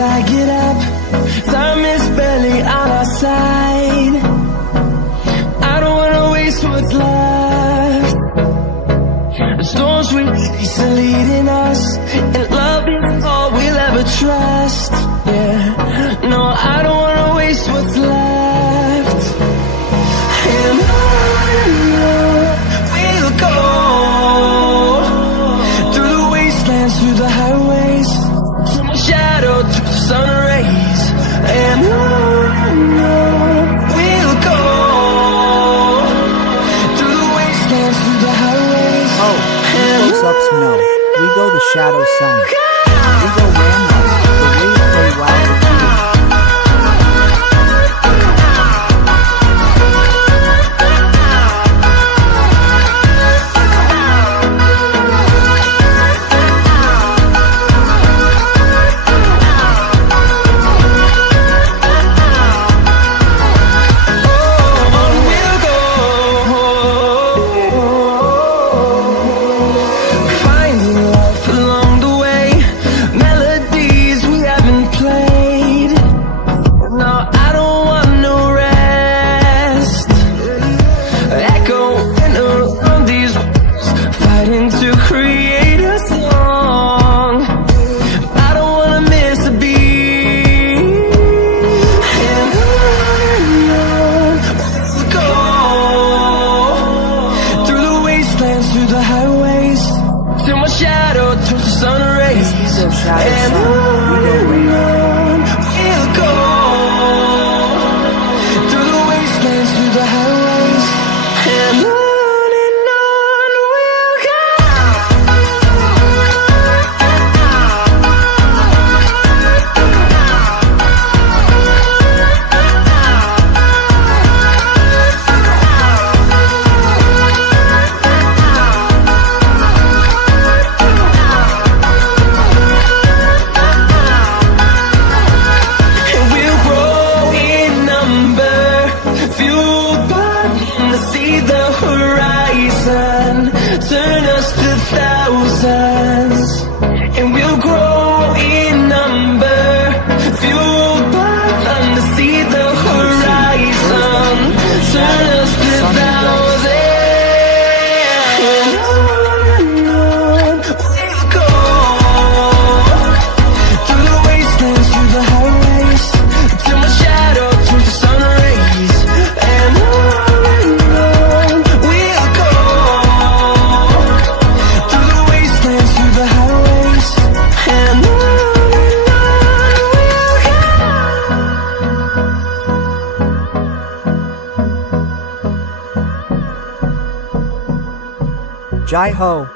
till I get up. Time is barely on our side. I don't wanna waste what's left. The storms we face are leading us, and love is all we'll ever trust. Yeah, no, I don't wanna waste what's left. And on we'll go, through the wastelands, through the highways, from my shadow to the sun rays. And on we'll go, through the wastelands, through the highways. Oh, close-ups no. We go the shadow sun. We go Rambo, the way you play wild with you. Jai Ho.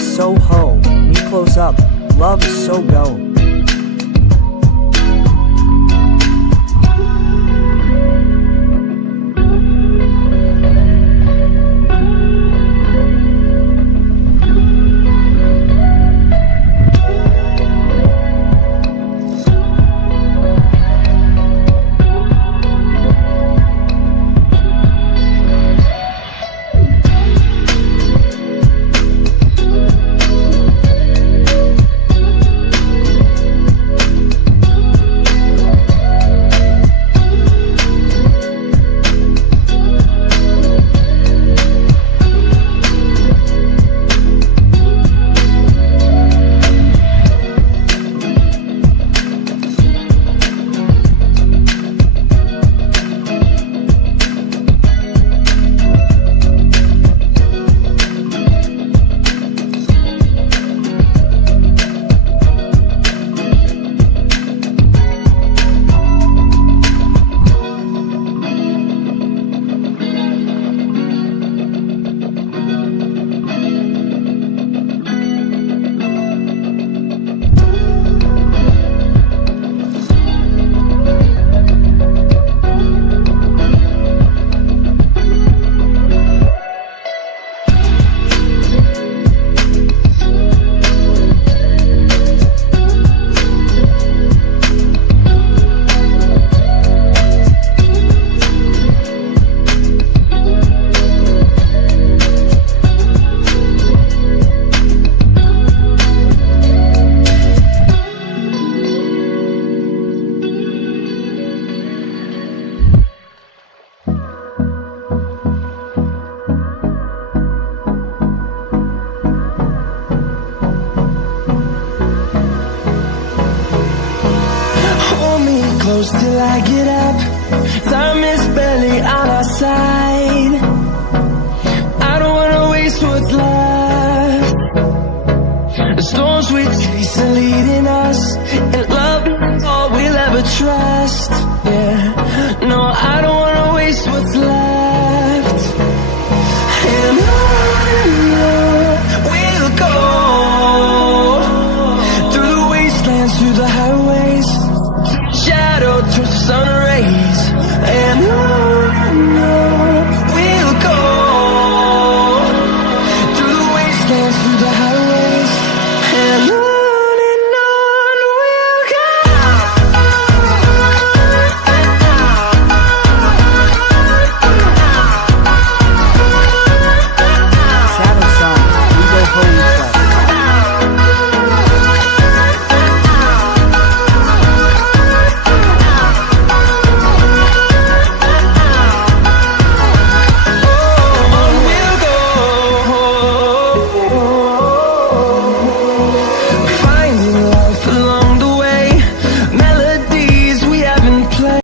is so ho, me close up, love is so go. Close till I get up. Time is barely on our side. I don't wanna waste what's left. The storms we chase are leading us.